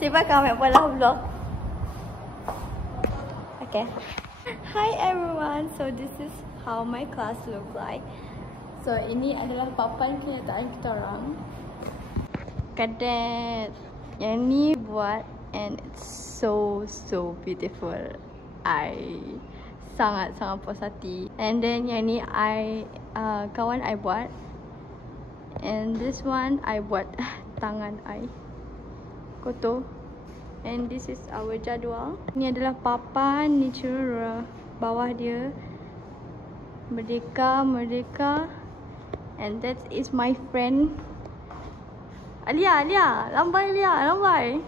Siapa kami pula vlog? Okay. Hi everyone. So this is how my class look like. So ini adalah papan kenyataan kita orang. Kadet. Yang ni buat and it's so beautiful. I sangat puas hati. And then yang ni kawan I buat. And this one I buat tangan I kotor. And this is our jadual. Ni adalah papan, ni cerita bawah dia Merdeka. And that is my friend Alia, lambai Alia, lambai.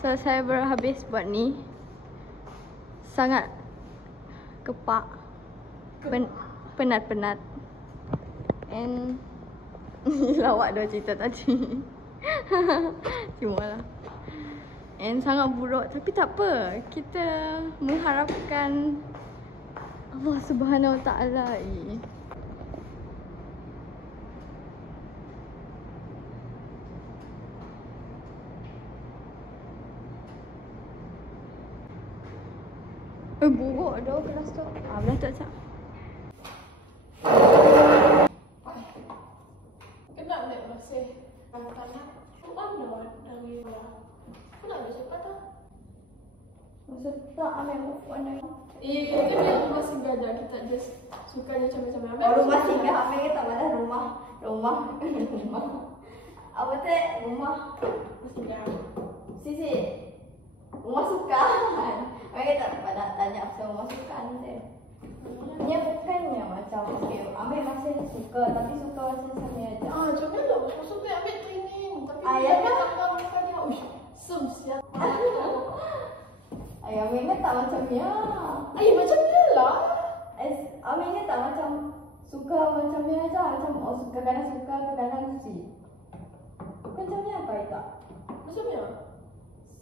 So saya baru habis buat ni. Sangat kepak, penat. And lawak dah cerita tadi. Cumalah. And sangat buruk, tapi tak apa. Kita mengharapkan Allah Subhanahu Wa Taala. Buruk dah kelas tu. Belah tak cak. Kena nak masih tanya. Mana dari mana? Aku nak ada siapa tu? Maksud tak ambil buku ni. Kita dia rumah singgah je. Kita just suka dia macam-macam. Rumah singgah ambil kita malah rumah. Apa tu? Rumah singgah. Sisi. Rumah sukan. Ambil kita pada tanya pasal rumah sukan tu. Dia bukannya macam okay, ambil masa suka tapi suka macam ni aja. Macam mana lah. Maksud dia ambil training. Tapi ya dia tak tahu bukannya. Siap. Ayah ambil tak macam ni. Macam ni lah. Ambil ni tak macam suka macam ni aja. Macam suka kadang suci. Macam ni apa tak? Macam ni lah.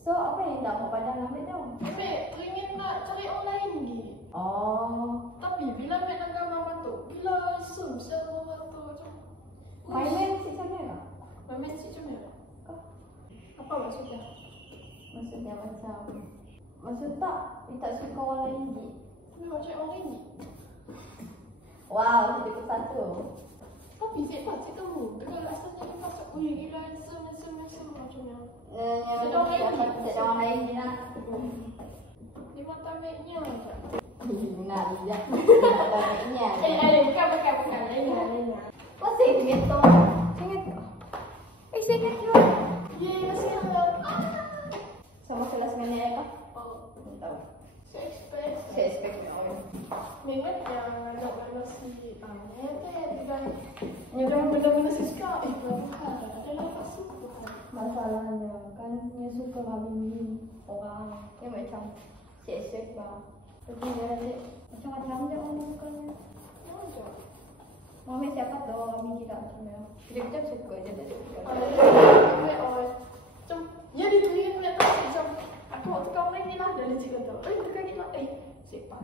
So apa yang tak mau pandang ambil tu? Ambil training nak cari online lagi. Tapi bila ambil nak gambar batu, bila siap batu macam main si macam ni lah. Main si macam ni lah. Apa maksudnya? Maksudnya macam maksud tak, dia tak suka orang lain lagi. Dia macam orang lain ni. Wow, jadi satu. Tapi cik tahu, dekat asalnya dia macam gila macam macamnya. Ada orang lain ni nak. Dia mata ambilnya. Nak bijak. Ambilnya. Bukan lainnya. Kau sengit tu. Sengit tu. Masih ada. Sama kelas mana kah? Tak tahu. Saya expect. Memang yang nak masih yang dah benar-benar suka. Masalahnya kan dia suka kami orang dia macam cek lah. Tapi dia macam-macam je orang sukanya. Mami siapa tahu kami tidak macam dia macam suka je dia suka. Macam ya dia tulis punya tak macam aku waktu kau main ni lah dia cakap tu. Bukan ni lah. Siapa?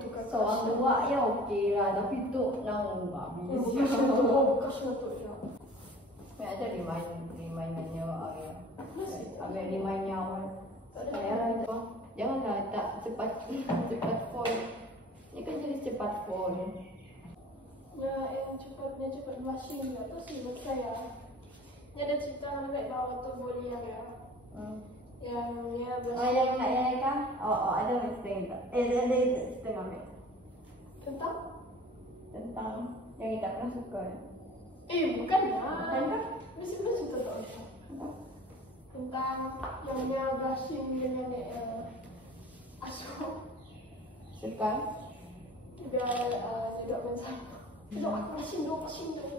Tukar. Seorang dua ya okey lah tapi tu nang habis. Bukan tu je. Ada remind-nya ambil remind-nya awal. Saya lah itu. Janganlah tak cepat fall. Ni kan jadi cepat fall. Ya, yang cepat machine lah. Tu sih buat saya. Ni ada cerita ambil bawa tu boleh ya. Yang dia yang nak kan? Ada mesti. Ada setengah ambil. Tentang yang kita pernah suka. Bukan lah. Mesti cerita tak usah. Tentang yang dia brushing dengan Ashok. Suka? Dia macam aku brushing dulu.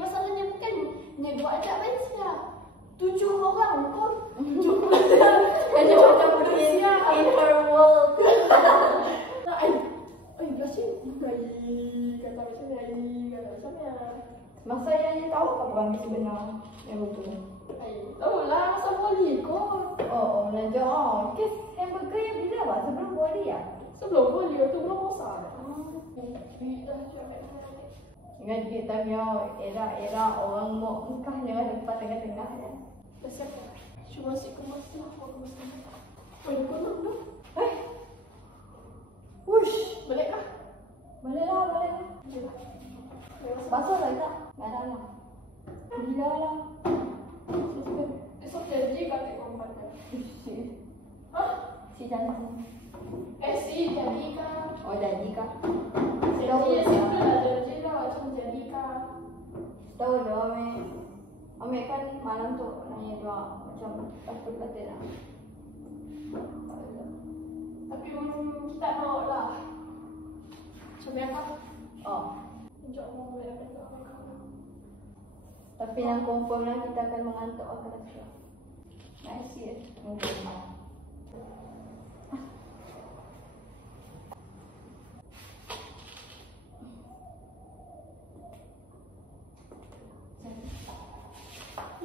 Masalahnya bukan ni dua ajak bensin lah. 7 orang pun jumpa dia. Dia macam manusia in her world. Brushing. Kata macam ni. Masa yang tahu apa orang sebenar yang betul. Tahu lah, masa boli kot. Oh, nanti kes hamburger yang bila awak sebelum boli ya? Sebelum boli tu belum puasa. Duit dah cakap. Ingat duit tanya era orang mau mukanya depan tengah-tengah ya. Dah siap. Cuma si kemas lah, aku kemas. Main konon tu. Wush, Balik kah? balik lah. Basah lah tak? Nggak ada lah. Gila lah. Esok janji kat tengok mana. Hah? Si janji. Si jadi kah? Oh janji kah? Janji ya simple lah, janji lah macam jadi kah? Tahu dah Ame kan malam tu nanya dia macam takut kata lah. Tapi kita nak lah. Macam apa? Oh, Tunjuk mau boleh apa tak? tapi yang confirm lah kita akan mengantuk akan rasa. Nice ya, mungkin.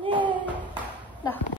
Yeay. Dah.